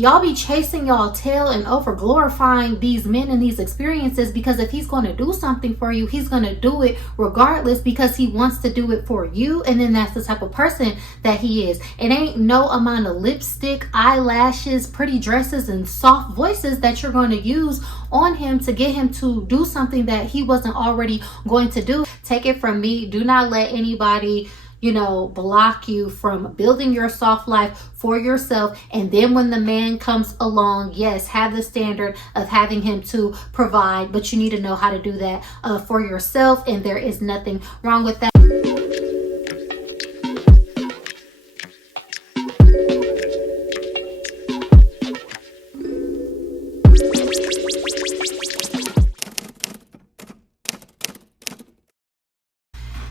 y'all be chasing y'all tail and over glorifying these men and these experiences, because if he's going to do something for you, he's going to do it regardless because he wants to do it for you. And then that's the type of person that he is. It ain't no amount of lipstick, eyelashes, pretty dresses, and soft voices that you're going to use on him to get him to do something that he wasn't already going to do. Take it from me, do not let anybody block you from building your soft life for yourself. And then when the man comes along, yes, have the standard of having him to provide, but you need to know how to do that for yourself, and there is nothing wrong with that.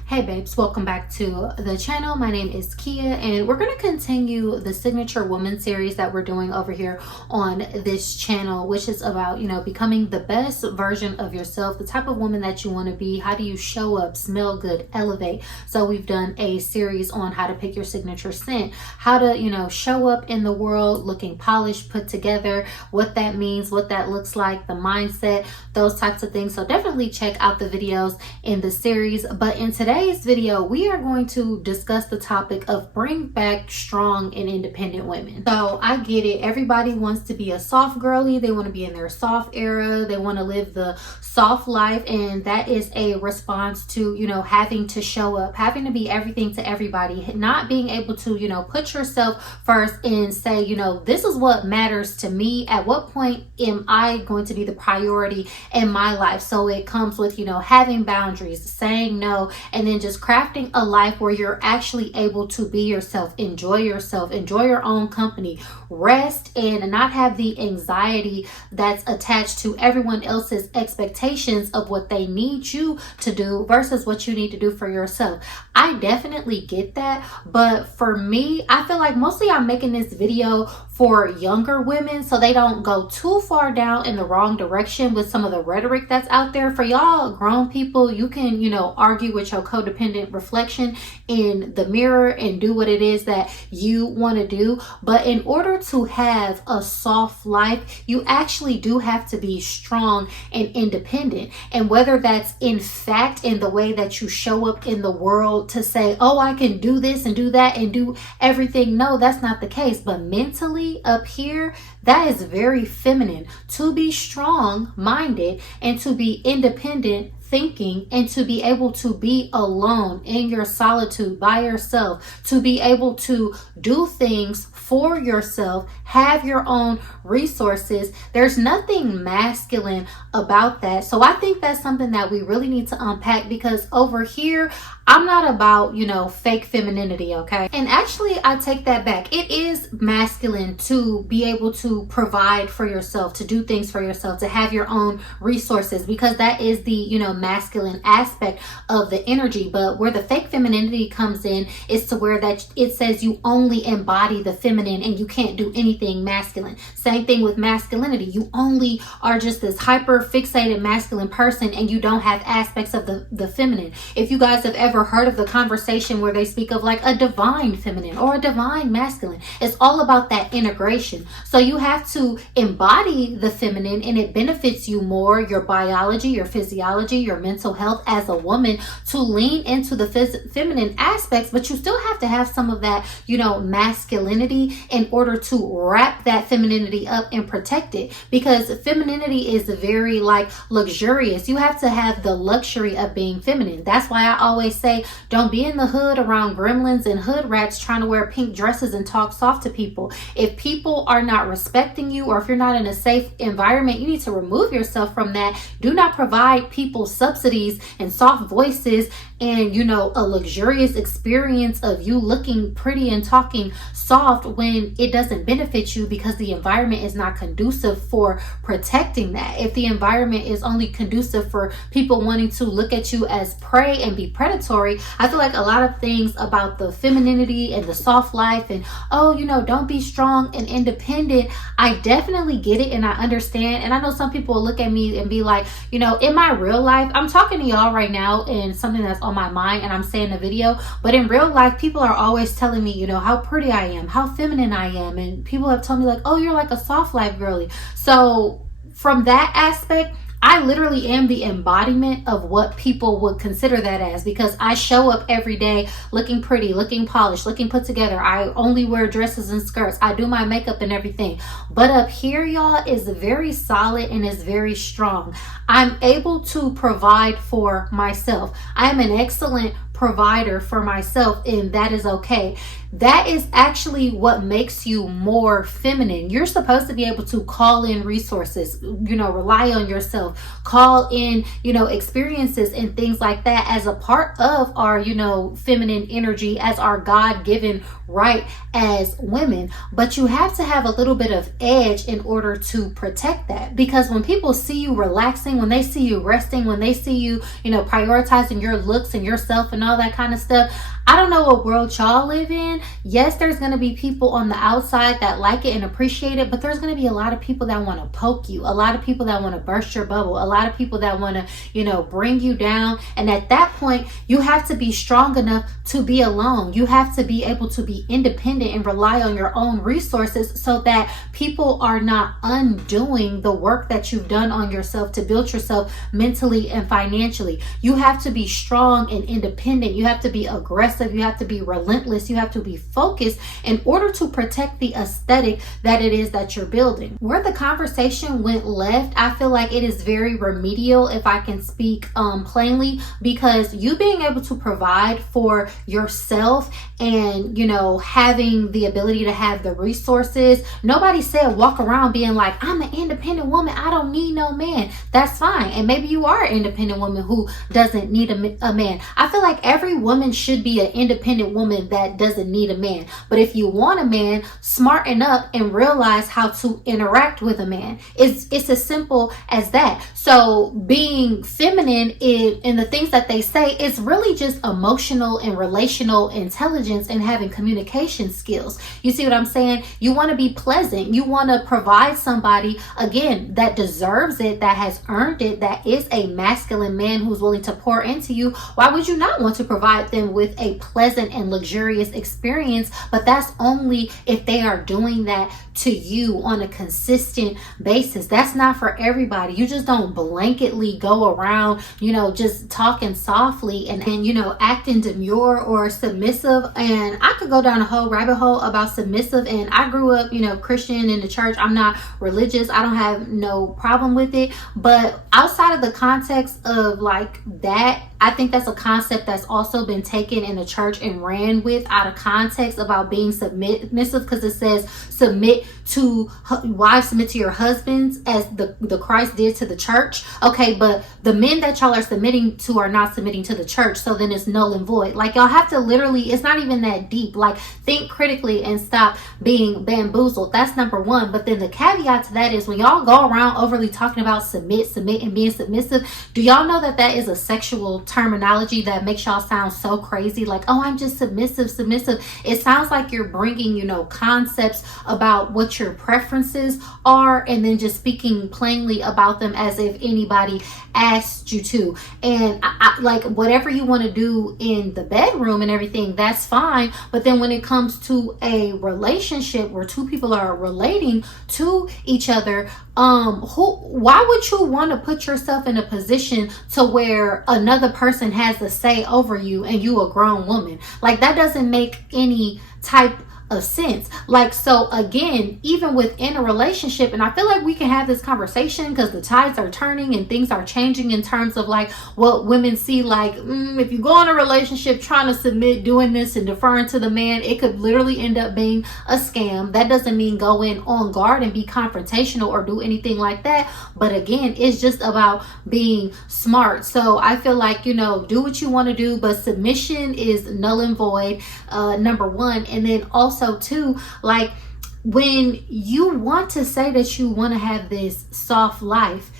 Hey babes, welcome back to the channel. My name is Kiya, and we're going to continue the Signature Woman series that we're doing over here on this channel, which is about, becoming the best version of yourself, the type of woman that you want to be. How do you show up, smell good, elevate? So we've done a series on how to pick your signature scent, how to, show up in the world looking polished, put together, what that means, what that looks like, the mindset, those types of things. So definitely check out the videos in the series. But in today's video, we are going to discuss the topic of bring back strong and independent women. So I get it. Everybody wants to be a soft girly. They want to be in their soft era. They want to live the soft life. And that is a response to, having to show up, having to be everything to everybody, not being able to, put yourself first and say, this is what matters to me. At what point am I going to be the priority in my life? So it comes with, having boundaries, saying no, and then just crafting a life where you're actually able to be yourself, enjoy your own company, rest, and not have the anxiety that's attached to everyone else's expectations of what they need you to do versus what you need to do for yourself. I definitely get that, but for me, I feel like mostly I'm making this video for younger women so they don't go too far down in the wrong direction with some of the rhetoric that's out there. For y'all grown people, you can, argue with your codependent reflection in the mirror and do what it is that you want to do. But in order to have a soft life, you actually do have to be strong and independent. And whether that's in fact in the way that you show up in the world to say, oh, I can do this and do that and do everything. No, that's not the case. But mentally up here, that is very feminine. To be strong minded and to be independent thinking, and to be able to be alone in your solitude by yourself, to be able to do things for yourself, have your own resources. There's nothing masculine about that. So I think that's something that we really need to unpack, because over here, I'm not about, fake femininity, okay? And actually, I take that back. It is masculine to be able to provide for yourself, to do things for yourself, to have your own resources, because that is the, masculine aspect of the energy. But where the fake femininity comes in is to where that it says you only embody the feminine and you can't do anything masculine. Same thing with masculinity. You only are just this hyper fixated masculine person and you don't have aspects of the feminine. If you guys have ever heard of the conversation where they speak of like a divine feminine or a divine masculine, it's all about that integration. So you have to embody the feminine, and it benefits you more, your biology, your physiology, your mental health as a woman, to lean into the feminine aspects, but you still have to have some of that, masculinity in order to wrap that femininity up and protect it, because femininity is very luxurious. You have to have the luxury of being feminine. That's why I always say, don't be in the hood around gremlins and hood rats trying to wear pink dresses and talk soft to people. If people are not respecting you, or if you're not in a safe environment, you need to remove yourself from that. Do not provide people subsidies and soft voices and a luxurious experience of you looking pretty and talking soft when it doesn't benefit you, because the environment is not conducive for protecting that. If the environment is only conducive for people wanting to look at you as prey and be predatory, I feel like a lot of things about the femininity and the soft life and don't be strong and independent, I definitely get it and I understand. And I know some people will look at me and be like, in my real life, life, I'm talking to y'all right now and something that's on my mind and I'm saying a video, but in real life, people are always telling me, you know, how pretty I am, how feminine I am. And people have told me like, oh, you're like a soft life girly. So from that aspect, I literally am the embodiment of what people would consider that as, because I show up every day looking pretty, looking polished, looking put together. I only wear dresses and skirts. I do my makeup and everything. But up here, y'all, is very solid and is very strong. I'm able to provide for myself. I am an excellent provider for myself, and that is okay. That is actually what makes you more feminine. You're supposed to be able to call in resources, you know, rely on yourself, call in, you know, experiences and things like that as a part of our, you know, feminine energy, as our God-given right as women. But you have to have a little bit of edge in order to protect that, because when people see you relaxing, when they see you resting, when they see you, you know, prioritizing your looks and yourself and all that kind of stuff, I don't know what world y'all live in. Yes, there's going to be people on the outside that like it and appreciate it, but there's going to be a lot of people that want to poke you, a lot of people that want to burst your bubble, a lot of people that want to, you know, bring you down. And at that point, you have to be strong enough to be alone. You have to be able to be independent and rely on your own resources so that people are not undoing the work that you've done on yourself to build yourself mentally and financially. You have to be strong and independent. You have to be aggressive. You have to be relentless. You have to be focused in order to protect the aesthetic that it is that you're building. Where the conversation went left, I feel like it is very remedial, if I can speak plainly, because you being able to provide for yourself and, you know, having the ability to have the resources. Nobody said walk around being like, I'm an independent woman, I don't need no man. That's fine. And maybe you are an independent woman who doesn't need a man. I feel like every woman should be an independent woman that doesn't need a man. But if you want a man, smarten up and realize how to interact with a man. It's as simple as that. So being feminine in the things that they say is really just emotional and relational intelligence and having communication skills. You see what I'm saying? You want to be pleasant. You want to provide somebody, again, that deserves it, that has earned it, that is a masculine man who's willing to pour into you. Why would you not want to provide them with a pleasant and luxurious experience? But that's only if they are doing that to you on a consistent basis. That's not for everybody. You just don't blanketly go around, you know, just talking softly and you know, acting demure or submissive. And I could go down a whole rabbit hole about submissive. And I grew up, you know, Christian in the church. I'm not religious. I don't have no problem with it. But outside of the context of like that, I think that's a concept that's also been taken in the church and ran with out of context about being submissive, because it says submit to wives, submit to your husbands as the Christ did to the church. Okay, but the men that y'all are submitting to are not submitting to the church, so then it's null and void. Like, y'all have to literally, it's not even that deep. Like, think critically and stop being bamboozled. That's number one. But then the caveat to that is, when y'all go around overly talking about submit and being submissive, do y'all know that that is a sexual terminology that makes y'all sound so crazy? Like, oh, I'm just submissive. It sounds like you're bringing, you know, concepts about what your preferences are and then just speaking plainly about them as if anybody asked you to. And I like, whatever you want to do in the bedroom and everything, that's fine. But then when it comes to a relationship where two people are relating to each other, why would you want to put yourself in a position to where another person has a say over you and you a grown woman? Like, that doesn't make any type of sense. Like, so again, even within a relationship, and I feel like we can have this conversation because the tides are turning and things are changing in terms of like what women see. Like, if you go in a relationship trying to submit, doing this and deferring to the man, it could literally end up being a scam. That doesn't mean go in on guard and be confrontational or do anything like that. But again, it's just about being smart. So I feel like, you know, do what you want to do, but submission is null and void, number one. And then also too, like, when you want to say that you want to have this soft life,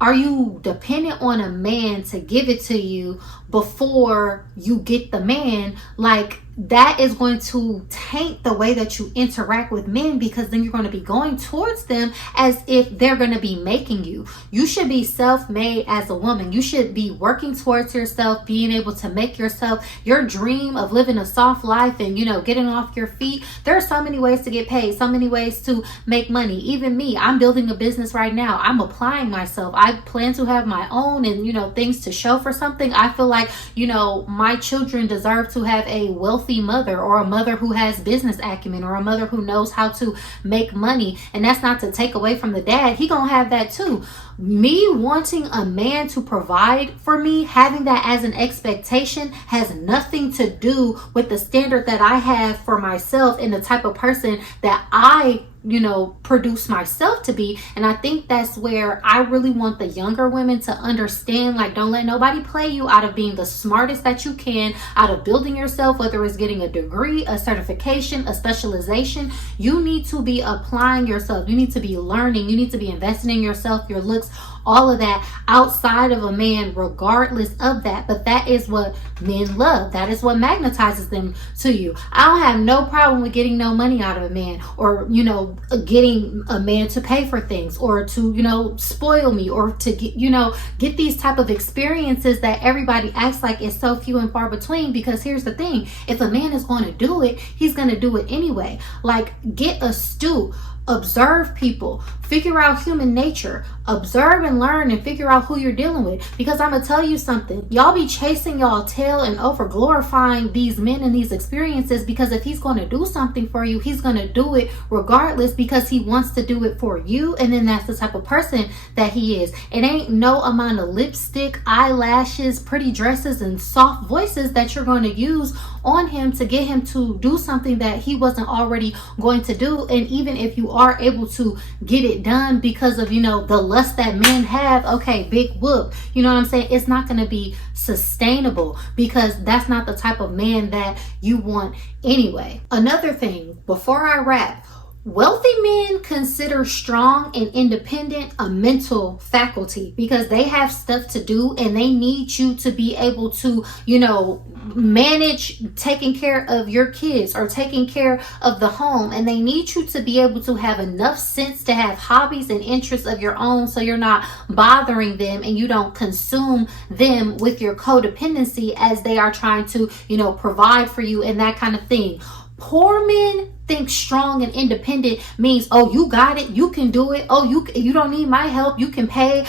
are you dependent on a man to give it to you before you get the man? Like, that is going to taint the way that you interact with men, because then you're going to be going towards them as if they're going to be making you. You should be self-made as a woman. You should be working towards yourself, being able to make yourself your dream of living a soft life and, you know, getting off your feet. There are so many ways to get paid, so many ways to make money. Even me, I'm building a business right now. I'm applying myself. I plan to have my own and, you know, things to show for something. I feel like, you know, my children deserve to have a wealthy mother, or a mother who has business acumen, or a mother who knows how to make money. And that's not to take away from the dad. He gonna have that too. Me wanting a man to provide for me, having that as an expectation, has nothing to do with the standard that I have for myself and the type of person that I, you know, produce myself to be. And I think that's where I really want the younger women to understand, like, don't let nobody play you out of being the smartest that you can, out of building yourself, whether it's getting a degree, a certification, a specialization. You need to be applying yourself. You need to be learning. You need to be investing in yourself, your looks, all of that outside of a man, regardless of that. But that is what men love. That is what magnetizes them to you. I don't have no problem with getting no money out of a man, or, you know, getting a man to pay for things, or to, you know, spoil me, or to get, you know, get these type of experiences that everybody acts like is so few and far between. Because here's the thing, if a man is going to do it, he's going to do it anyway. Like, get astute. Observe people, figure out human nature, observe and learn and figure out who you're dealing with. Because I'm gonna tell you something, y'all be chasing y'all tail and over glorifying these men and these experiences, because if he's going to do something for you, he's going to do it regardless, because he wants to do it for you. And then that's the type of person that he is. It ain't no amount of lipstick, eyelashes, pretty dresses, and soft voices that you're going to use on him to get him to do something that he wasn't already going to do. And even if you are able to get it done because of, you know, the lust that men have, okay, big whoop. You know what I'm saying? It's not going to be sustainable, because that's not the type of man that you want anyway. Another thing, before I wrap, wealthy men consider strong and independent a mental faculty, because they have stuff to do and they need you to be able to, you know, manage taking care of your kids or taking care of the home. And they need you to be able to have enough sense to have hobbies and interests of your own, so you're not bothering them and you don't consume them with your codependency as they are trying to, you know, provide for you and that kind of thing. Poor men think strong and independent means, oh, you got it, you can do it, oh, you don't need my help, you can pay,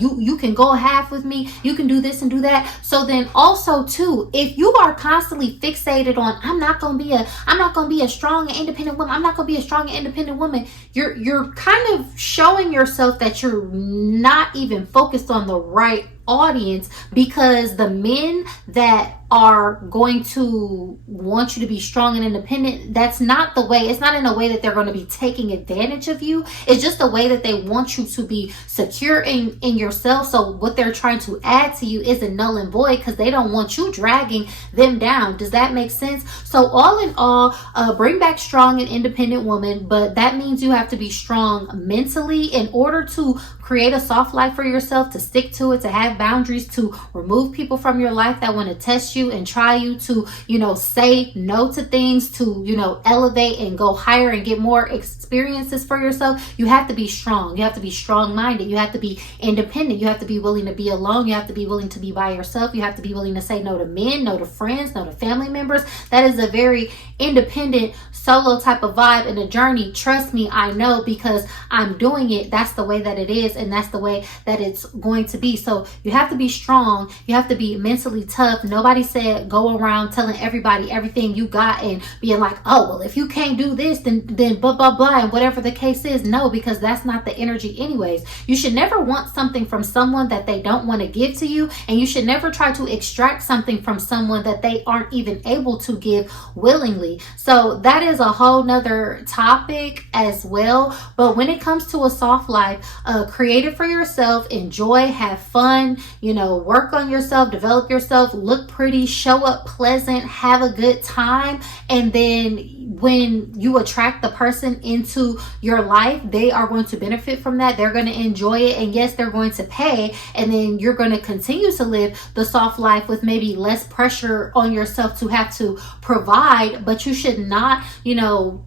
you can go half with me, you can do this and do that. So then also too, if you are constantly fixated on, I'm not gonna be a strong and independent woman, I'm not gonna be a strong and independent woman, you're kind of showing yourself that you're not even focused on the right audience, because the men that are going to want you to be strong and independent, that's not the way. It's not in a way that they're going to be taking advantage of you. It's just a way that they want you to be secure in yourself. So what they're trying to add to you isn't null and void, because they don't want you dragging them down. Does that make sense? So all in all, bring back strong and independent woman, but that means you have to be strong mentally in order to create a soft life for yourself, to stick to it, to have boundaries, to remove people from your life that want to test you and try you, to, you know, say no to things, to, you know, elevate and go higher and get more experiences for yourself. You have to be strong. You have to be strong-minded. You have to be independent. You have to be willing to be alone. You have to be willing to be by yourself. You have to be willing to say no to men, no to friends, no to family members. That is a very independent, solo type of vibe and a journey. Trust me, I know, because I'm doing it. That's the way that it is, and that's the way that it's going to be. So you have to be strong. You have to be mentally tough. Nobody said go around telling everybody everything you got and being like, oh, well, if you can't do this, then blah, blah, blah, and whatever the case is. No, because that's not the energy anyways. You should never want something from someone that they don't want to give to you, and you should never try to extract something from someone that they aren't even able to give willingly. So that is a whole nother topic as well. But when it comes to a soft life, create it for yourself, enjoy, have fun, you know, work on yourself, develop yourself, look pretty, show up pleasant, have a good time. And then when when you attract the person into your life, they are going to benefit from that. They're going to enjoy it. And yes, they're going to pay. And then you're going to continue to live the soft life with maybe less pressure on yourself to have to provide. But you should not,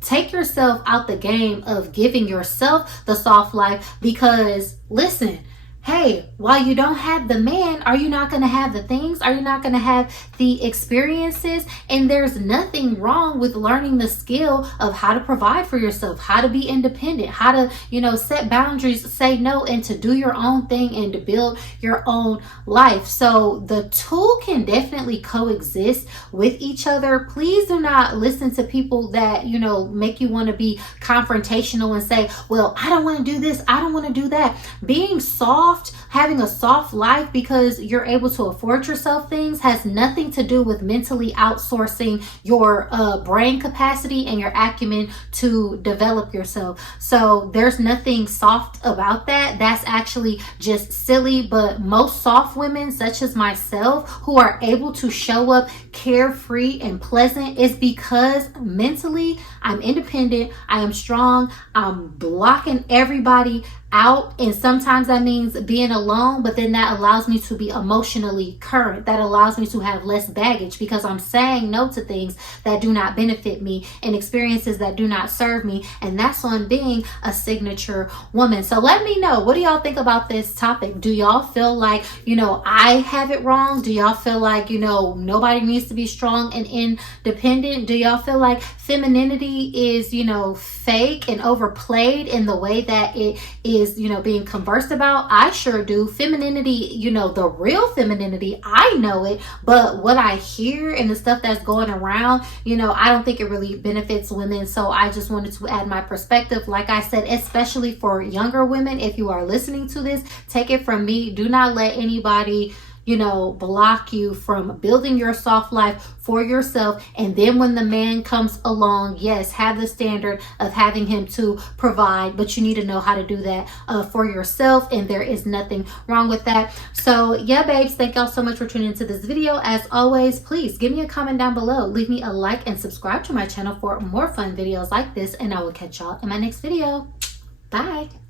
take yourself out the game of giving yourself the soft life, because listen, hey, while you don't have the man, are you not going to have the things? Are you not going to have the experiences? And there's nothing wrong with learning the skill of how to provide for yourself, how to be independent, how to, set boundaries, say no, and to do your own thing and to build your own life. So the two can definitely coexist with each other. Please do not listen to people that, make you want to be confrontational and say, well, I don't want to do this, I don't want to do that. Being soft, having a soft life because you're able to afford yourself things, has nothing to do with mentally outsourcing your brain capacity and your acumen to develop yourself. So there's nothing soft about that. That's actually just silly. But most soft women, such as myself, who are able to show up carefree and pleasant, is because mentally I'm independent, I am strong, I'm blocking everybody out. And sometimes that means being alone, but then that allows me to be emotionally current. That allows me to have less baggage because I'm saying no to things that do not benefit me and experiences that do not serve me. And that's on being a signature woman. So let me know, what do y'all think about this topic? Do y'all feel like, I have it wrong? Do y'all feel like, nobody needs to be strong and independent? Do y'all feel like femininity is, fake and overplayed in the way that it is, being conversed about? I sure do. Femininity, the real femininity, I know it, but what I hear and the stuff that's going around, I don't think it really benefits women. So I just wanted to add my perspective. Like I said, especially for younger women, if you are listening to this, take it from me. Do not let anybody block you from building your soft life for yourself. And then when the man comes along, yes, have the standard of having him to provide, but you need to know how to do that for yourself. And there is nothing wrong with that. So yeah, babes, thank y'all so much for tuning into this video. As always, please give me a comment down below, leave me a like, and subscribe to my channel for more fun videos like this. And I will catch y'all in my next video. Bye.